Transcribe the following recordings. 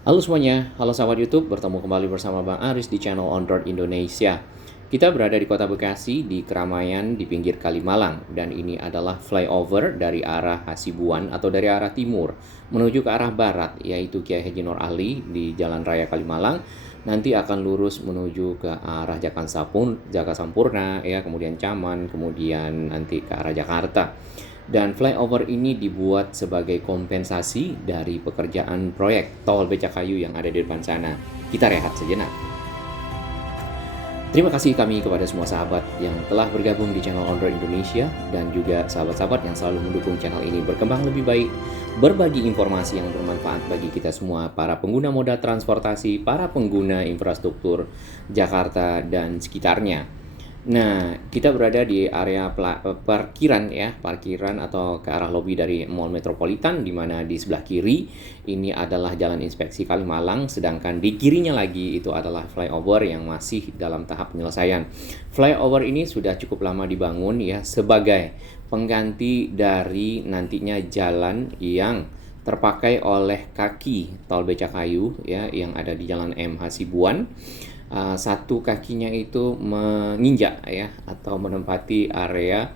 Halo semuanya, halo sahabat YouTube, bertemu kembali bersama Bang Aris di channel On Road Indonesia. Kita berada di kota Bekasi, di keramaian di pinggir Kalimalang, dan ini adalah flyover dari arah Hasibuan atau dari arah timur menuju ke arah barat, yaitu Kiai Haji Nur Ali di Jalan Raya Kalimalang. Nanti akan lurus menuju ke arah Jaka Sampurna, ya, kemudian Caman, kemudian nanti ke arah Jakarta. Dan flyover ini dibuat sebagai kompensasi dari pekerjaan proyek tol Becakayu yang ada di depan sana. Kita rehat sejenak. Terima kasih kami kepada semua sahabat yang telah bergabung di channel On Road Indonesia dan juga sahabat-sahabat yang selalu mendukung channel ini berkembang lebih baik, berbagi informasi yang bermanfaat bagi kita semua, para pengguna moda transportasi, para pengguna infrastruktur Jakarta dan sekitarnya. Nah, kita berada di area parkiran ya, parkiran atau ke arah lobi dari Mall Metropolitan, di mana di sebelah kiri ini adalah Jalan Inspeksi Kalimalang, sedangkan di kirinya lagi itu adalah flyover yang masih dalam tahap penyelesaian. Flyover ini sudah cukup lama dibangun ya sebagai pengganti dari nantinya jalan yang terpakai oleh kaki tol Becakayu ya yang ada di Jalan M Hasibuan. Satu kakinya itu menginjak ya atau menempati area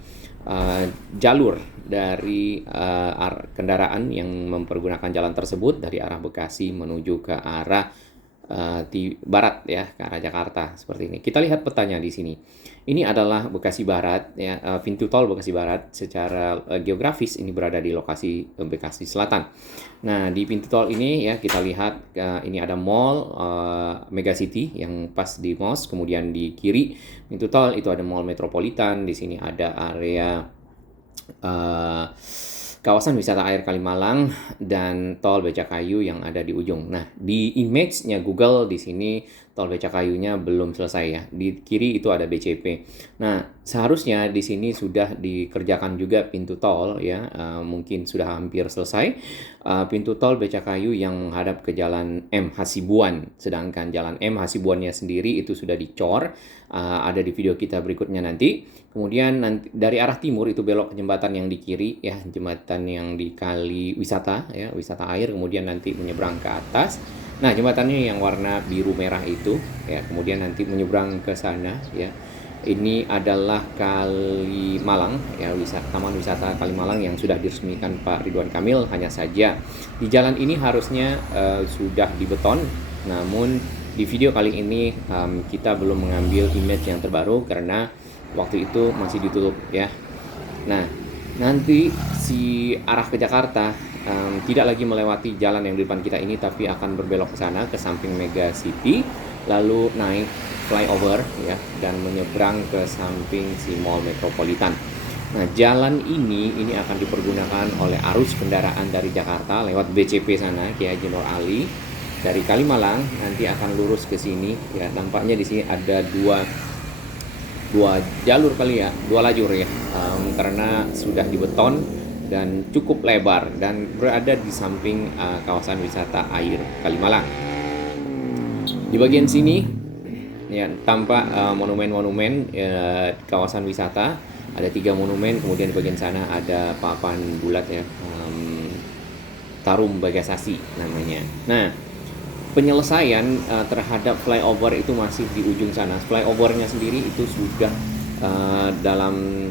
jalur dari kendaraan yang mempergunakan jalan tersebut dari arah Bekasi menuju ke arah di barat ya ke arah Jakarta seperti ini. Kita lihat petanya di sini. Ini adalah Bekasi Barat ya, pintu tol Bekasi Barat secara geografis ini berada di lokasi Bekasi Selatan. Nah, di pintu tol ini ya kita lihat ini ada mall Mega City yang pas di MOS, kemudian di kiri pintu tol itu ada Mall Metropolitan, di sini ada area uh, kawasan wisata air Kalimalang dan tol Becakayu yang ada di ujung. Nah, di image-nya Google di sini tol Becakayunya belum selesai ya. Di kiri itu ada BCP. Nah, seharusnya di sini sudah dikerjakan juga pintu tol ya. Mungkin sudah hampir selesai. Pintu tol Becakayu yang menghadap ke Jalan M Hasibuan. Sedangkan Jalan M Hasibuannya sendiri itu sudah dicor. Ada di video kita berikutnya nanti. Kemudian nanti dari arah timur itu belok ke jembatan yang di kiri ya, jembatan yang di kali wisata ya, wisata air, kemudian nanti menyeberang ke atas. Nah, jembatannya yang warna biru merah itu ya, kemudian nanti menyeberang ke sana ya. Ini adalah Kalimalang ya, Taman Wisata Kalimalang yang sudah diresmikan Pak Ridwan Kamil. Hanya saja di jalan ini harusnya sudah dibeton, namun di video kali ini kita belum mengambil image yang terbaru karena waktu itu masih ditutup ya. Nah, nanti si arah ke Jakarta tidak lagi melewati jalan yang di depan kita ini, tapi akan berbelok ke sana ke samping Mega City, lalu naik flyover ya dan menyeberang ke samping si Mall Metropolitan. Nah, jalan ini akan dipergunakan oleh arus kendaraan dari Jakarta lewat BCP sana, Kiai Haji Nur Ali. Dari Kalimalang nanti akan lurus ke sini ya. Nampaknya di sini ada dua jalur kali ya, dua lajur ya, karena sudah dibeton dan cukup lebar dan berada di samping kawasan wisata air Kalimalang. Di bagian sini ya tampak monumen-monumen kawasan wisata, ada 3 monumen, kemudian di bagian sana ada papan bulat ya, Tarum Bagasasi namanya. Nah, penyelesaian terhadap flyover itu masih di ujung sana. Flyovernya sendiri itu sudah dalam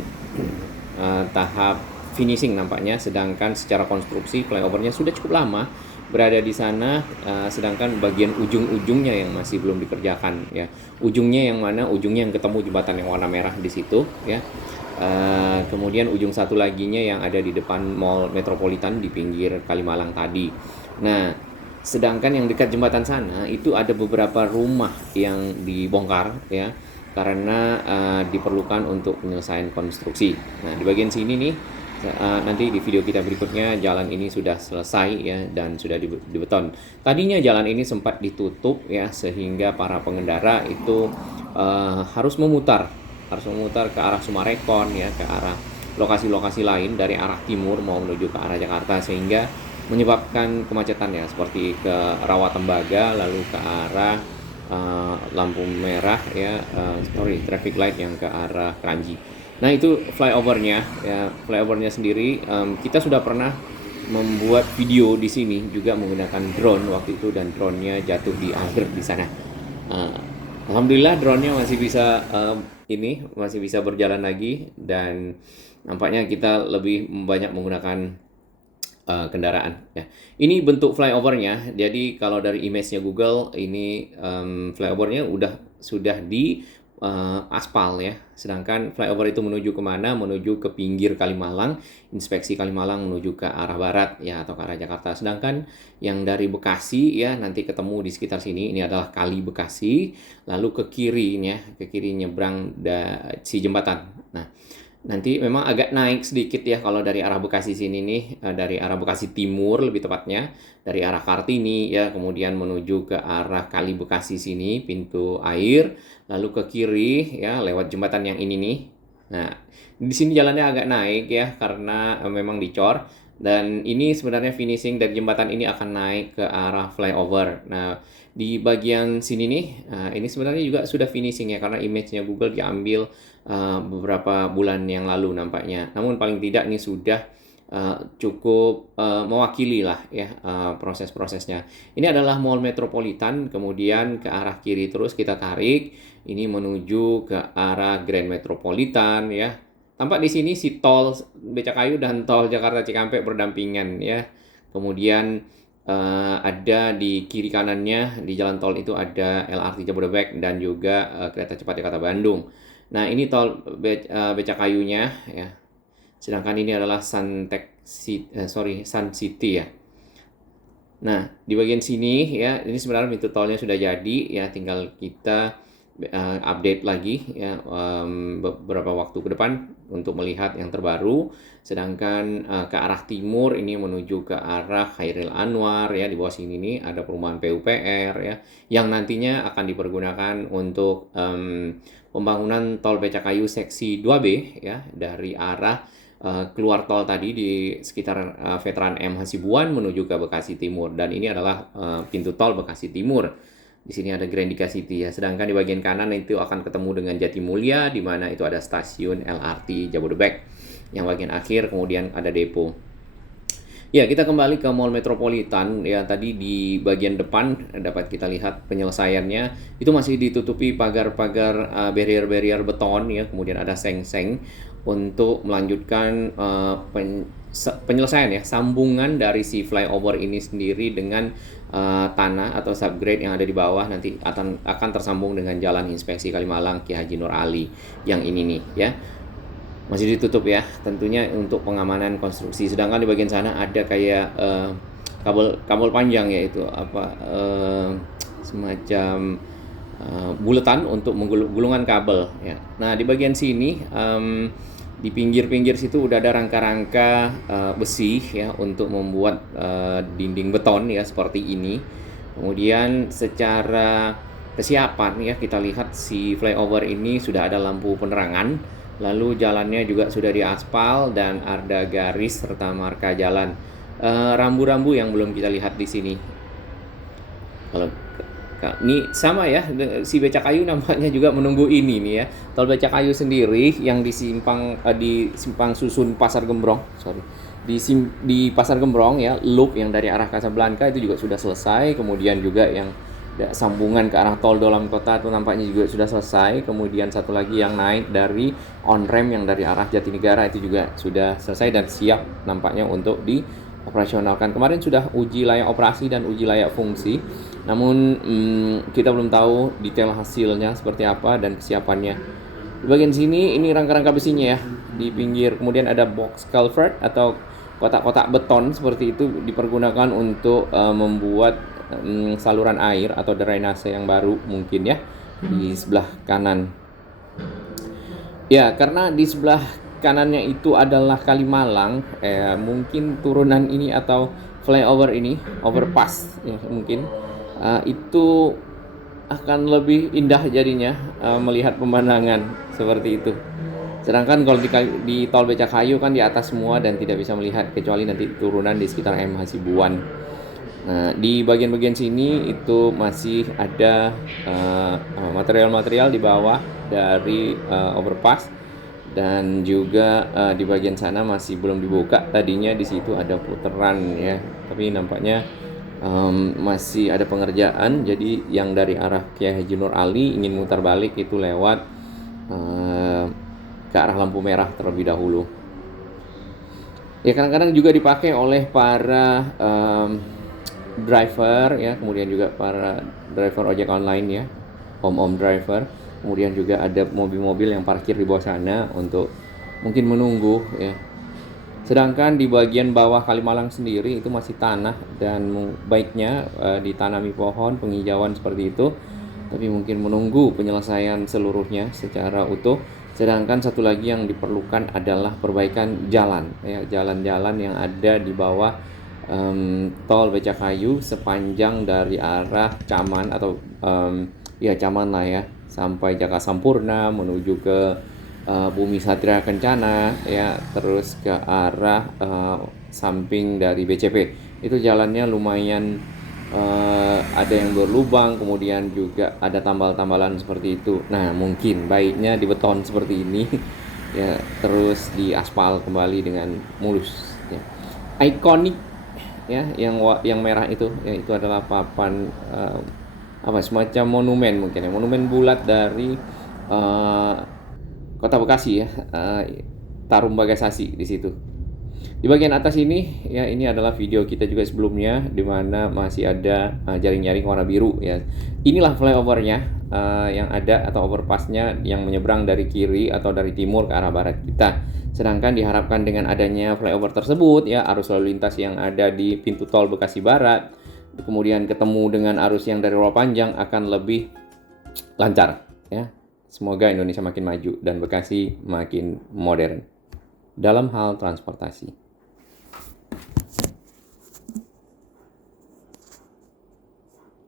tahap finishing nampaknya, sedangkan secara konstruksi flyovernya sudah cukup lama berada di sana, sedangkan bagian ujung-ujungnya yang masih belum dikerjakan ya. Ujungnya yang mana? Ujungnya yang ketemu jembatan yang warna merah di situ ya. Kemudian ujung satu laginya yang ada di depan Mall Metropolitan di pinggir Kalimalang tadi. Nah, sedangkan yang dekat jembatan sana itu ada beberapa rumah yang dibongkar ya karena diperlukan untuk penyelesaian konstruksi. Nah, di bagian sini nih nanti di video kita berikutnya jalan ini sudah selesai ya dan sudah dibeton. Tadinya jalan ini sempat ditutup ya sehingga para pengendara itu harus memutar ke arah Sumarekon ya, ke arah lokasi-lokasi lain dari arah timur mau menuju ke arah Jakarta, sehingga menyebabkan kemacetan ya seperti ke Rawatembaga lalu ke arah lampu merah ya, traffic light yang ke arah Kranji. Nah, itu flyovernya ya, flyovernya sendiri kita sudah pernah membuat video di sini juga menggunakan drone waktu itu, dan drone-nya jatuh di air di sana. Uh, Alhamdulillah drone-nya masih bisa masih bisa berjalan lagi, dan nampaknya kita lebih banyak menggunakan kendaraan ya. Ini bentuk flyovernya. Jadi kalau dari image-nya Google ini flyovernya sudah di aspal ya. Sedangkan flyover itu menuju kemana? Menuju ke pinggir Kalimalang, inspeksi Kalimalang menuju ke arah barat ya, atau ke arah Jakarta. Sedangkan yang dari Bekasi ya nanti ketemu di sekitar sini. Ini adalah Kali Bekasi. Lalu ke kiri ya, ke kiri nyebrang si jembatan. Nah, nanti memang agak naik sedikit ya kalau dari arah Bekasi sini nih, dari arah Bekasi Timur lebih tepatnya, dari arah Kartini ya, kemudian menuju ke arah Kali Bekasi sini, pintu air, lalu ke kiri ya lewat jembatan yang ini nih. Nah, di sini jalannya agak naik ya karena memang dicor, dan ini sebenarnya finishing dari jembatan ini akan naik ke arah flyover. Nah, di bagian sini nih, ini sebenarnya juga sudah finishing ya karena image-nya Google diambil beberapa bulan yang lalu nampaknya. Namun paling tidak ini sudah cukup mewakili lah ya proses-prosesnya. Ini adalah Mall Metropolitan, kemudian ke arah kiri terus kita tarik, ini menuju ke arah Grand Metropolitan ya. Tampak di sini si tol Becakayu dan tol Jakarta Cikampek berdampingan ya. Kemudian ada di kiri kanannya di jalan tol itu ada LRT Jabodebek dan juga kereta cepat Jakarta Bandung. Nah, ini tol Becakayunya ya. Sedangkan ini adalah Sun City ya. Nah, di bagian sini ya, ini sebenarnya pintu tolnya sudah jadi ya, tinggal kita update lagi ya beberapa waktu ke depan untuk melihat yang terbaru. Sedangkan ke arah timur ini menuju ke arah Khairil Anwar ya, di bawah sini nih ada perumahan PUPR ya yang nantinya akan dipergunakan untuk pembangunan tol Becakayu seksi 2B ya, dari arah keluar tol tadi di sekitar Veteran M Hasibuan menuju ke Bekasi Timur, dan ini adalah pintu tol Bekasi Timur. Di sini ada Grandika City ya. Sedangkan di bagian kanan itu akan ketemu dengan Jatimulya, di mana itu ada stasiun LRT Jabodebek. Yang bagian akhir kemudian ada depo. Ya, kita kembali ke Mall Metropolitan ya. Tadi di bagian depan dapat kita lihat penyelesaiannya itu masih ditutupi pagar-pagar barrier-barrier beton ya. Kemudian ada seng-seng untuk melanjutkan penyelesaian ya, sambungan dari si flyover ini sendiri dengan tanah atau subgrade yang ada di bawah nanti akan tersambung dengan Jalan Inspeksi Kalimalang Ki Haji Nur Ali yang ini nih ya. Masih ditutup ya, tentunya untuk pengamanan konstruksi. Sedangkan di bagian sana ada kayak kabel panjang, yaitu semacam buletan untuk gulungan kabel ya. Nah, di bagian sini di pinggir-pinggir situ udah ada rangka-rangka besi ya untuk membuat dinding beton ya seperti ini. Kemudian secara kesiapan ya, kita lihat si flyover ini sudah ada lampu penerangan, lalu jalannya juga sudah diaspal dan ada garis serta marka jalan. Rambu-rambu yang belum kita lihat di sini. Kalau ini sama ya, si Becakayu nampaknya juga menunggu ini nih ya. Tol Becakayu sendiri yang di simpang susun Pasar Gembrong, di Pasar Gembrong ya, loop yang dari arah Kasablanka itu juga sudah selesai. Kemudian juga yang sambungan ke arah tol dalam kota itu nampaknya juga sudah selesai. Kemudian satu lagi yang naik dari on ramp yang dari arah Jatinegara itu juga sudah selesai dan siap nampaknya untuk dioperasionalkan. Kemarin sudah uji layak operasi dan uji layak fungsi. Namun kita belum tahu detail hasilnya seperti apa dan kesiapannya. Di bagian sini ini rangka-rangka besinya ya di pinggir. Kemudian ada box culvert atau kotak-kotak beton seperti itu dipergunakan untuk membuat saluran air atau drainase yang baru mungkin ya di sebelah kanan. Ya, karena di sebelah kanannya itu adalah Kalimalang, mungkin turunan ini atau flyover ini, overpass ya mungkin. Itu akan lebih indah jadinya melihat pemandangan seperti itu. Sedangkan kalau di tol Becakayu kan di atas semua dan tidak bisa melihat kecuali nanti turunan di sekitar M Hasibuan. Nah, di bagian-bagian sini itu masih ada material-material di bawah dari overpass, dan juga di bagian sana masih belum dibuka. Tadinya di situ ada puteran ya, tapi nampaknya masih ada pengerjaan. Jadi yang dari arah Kiai Haji Nur Ali ingin mutar balik itu lewat ke arah lampu merah terlebih dahulu. Ya kadang-kadang juga dipakai oleh para driver ya, kemudian juga para driver ojek online ya, om-om driver. Kemudian juga ada mobil-mobil yang parkir di bawah sana untuk mungkin menunggu ya. Sedangkan di bagian bawah Kalimalang sendiri itu masih tanah dan baiknya ditanami pohon, penghijauan seperti itu. Tapi mungkin menunggu penyelesaian seluruhnya secara utuh. Sedangkan satu lagi yang diperlukan adalah perbaikan jalan ya, jalan-jalan yang ada di bawah tol Becakayu sepanjang dari arah Caman atau ya Caman lah ya, sampai Jaka Sampurna menuju ke Bumi Satria Kencana ya, terus ke arah samping dari BCP. Itu jalannya lumayan ada yang berlubang, kemudian juga ada tambal-tambalan seperti itu. Nah, mungkin baiknya di beton seperti ini ya, terus diaspal kembali dengan mulus ya. Ikonik ya, yang merah itu ya, itu adalah papan apa semacam monumen mungkin ya, monumen bulat dari Kota Bekasi ya, Tarum Bagasasi di situ. Di bagian atas ini ya, ini adalah video kita juga sebelumnya di mana masih ada jaring-jaring warna biru ya. Inilah flyovernya yang ada atau overpassnya yang menyeberang dari kiri atau dari timur ke arah barat kita. Sedangkan diharapkan dengan adanya flyover tersebut ya, arus lalu lintas yang ada di pintu tol Bekasi Barat kemudian ketemu dengan arus yang dari Panjang akan lebih lancar ya. Semoga Indonesia makin maju dan Bekasi makin modern dalam hal transportasi.